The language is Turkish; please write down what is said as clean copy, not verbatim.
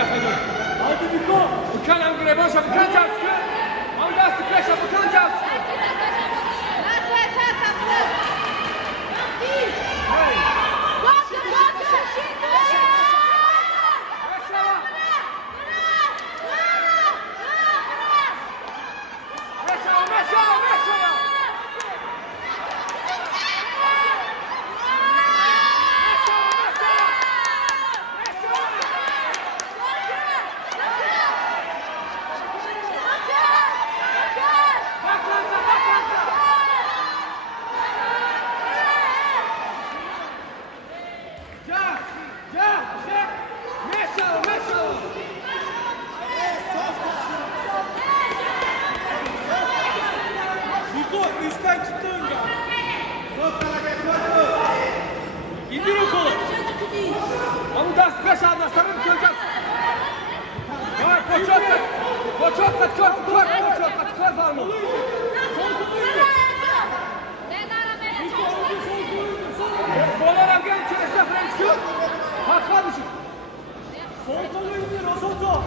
Gefedo. Hadi Niko. Bukan Angre Boşa, Bukan Caskı. Andas Tıkreşa, Bukan Caskı. Niko üstten çıktı önce. İndir o kolu. Andas Tıkreşa, Andas Tanrım Kölcaz. Var, Koçokat. Koçokat, Koçokat, kör var mı? Sol kolu indir. Niko önce sol kolu indir. Sol kolu. Bolarım gel içerisine Frençkü. Bak kardeşim. Sol kolu indir Osoto.